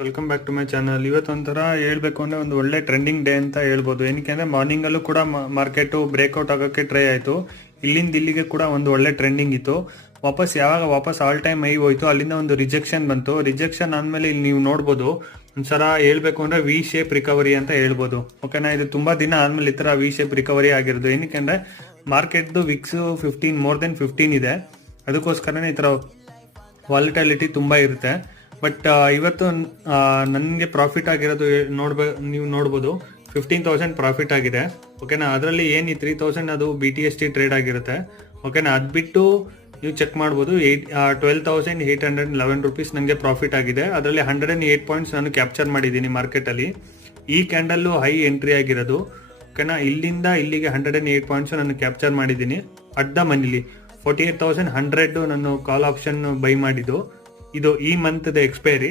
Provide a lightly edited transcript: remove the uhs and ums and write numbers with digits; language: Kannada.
Welcome back to my channel. ಇವತ್ತೊಂಥರ ಹೇಳ್ಬೇಕು ಅಂದರೆ ಒಂದು ಒಳ್ಳೆ ಟ್ರೆಂಡಿಂಗ್ ಡೇ ಅಂತ ಹೇಳ್ಬೋದು. ಏನಕ್ಕೆ ಅಂದರೆ ಮಾರ್ನಿಂಗಲ್ಲೂ ಕೂಡ ಮಾರ್ಕೆಟು ಬ್ರೇಕ್ಔಟ್ ಆಗೋಕ್ಕೆ ಟ್ರೈ ಆಯಿತು. ಇಲ್ಲಿಂದ ಇಲ್ಲಿಗೆ ಕೂಡ ಒಂದು ಒಳ್ಳೆ ಟ್ರೆಂಡಿಂಗ್ ಇತ್ತು. ವಾಪಸ್ ಆಲ್ ಟೈಮ್ ಹೈ ಹೋಯ್ತು. ಅಲ್ಲಿಂದ ಒಂದು ರಿಜೆಕ್ಷನ್ ಬಂತು. ರಿಜೆಕ್ಷನ್ ಆದಮೇಲೆ ಇಲ್ಲಿ ನೀವು ನೋಡ್ಬೋದು ಒಂದ್ಸಲ ಹೇಳ್ಬೇಕು ಅಂದರೆ ವಿ ಶೇಪ್ ರಿಕವರಿ ಅಂತ ಹೇಳ್ಬೋದು. ಓಕೆನಾ, ಇದು ತುಂಬ ದಿನ ಆದಮೇಲೆ ಈ ಥರ ವಿ ಶೇಪ್ ರಿಕವರಿ ಆಗಿರೋದು. ಏನಕ್ಕೆ ಅಂದರೆ ಮಾರ್ಕೆಟ್ದು ವಿಕ್ಸ್ 15 ಮೋರ್ ದೆನ್ 15 ಇದೆ. ಅದಕ್ಕೋಸ್ಕರನೇ ಈ ಥರ ವಾಲಿಟಾಲಿಟಿ ತುಂಬ ಇರುತ್ತೆ. ಬಟ್ ಇವತ್ತು ನನಗೆ ಪ್ರಾಫಿಟ್ ಆಗಿರೋದು ನೀವು ನೋಡ್ಬೋದು 15,000 ಪ್ರಾಫಿಟ್ ಆಗಿದೆ. ಓಕೆನಾ, ಅದರಲ್ಲಿ ಏನು ಈ 3,000 ಅದು BTST ಟ್ರೇಡ್ ಆಗಿರುತ್ತೆ. ಓಕೆನಾ, ಅದು ಬಿಟ್ಟು ನೀವು ಚೆಕ್ ಮಾಡ್ಬೋದು 12,811 ರುಪೀಸ್ ನನಗೆ ಪ್ರಾಫಿಟ್ ಆಗಿದೆ. ಅದರಲ್ಲಿ 108 ಪಾಯಿಂಟ್ಸ್ ನಾನು ಕ್ಯಾಪ್ಚರ್ ಮಾಡಿದ್ದೀನಿ ಮಾರ್ಕೆಟಲ್ಲಿ. ಈ ಕ್ಯಾಂಡಲ್ಲು ಹೈ ಎಂಟ್ರಿ ಆಗಿರೋದು. ಓಕೆನಾ, ಇಲ್ಲಿಂದ ಇಲ್ಲಿಗೆ 108 ಪಾಯಿಂಟ್ಸ್ ನಾನು ಕ್ಯಾಪ್ಚರ್ ಮಾಡಿದ್ದೀನಿ. ಅಟ್ ದ ಮನಿಲಿ 48,100 ನಾನು ಕಾಲ್ ಆಪ್ಷನ್ ಬೈ ಮಾಡಿದ್ದು. ಇದು ಈ ಮಂತ್ದ ಎಕ್ಸ್ಪೈರಿ.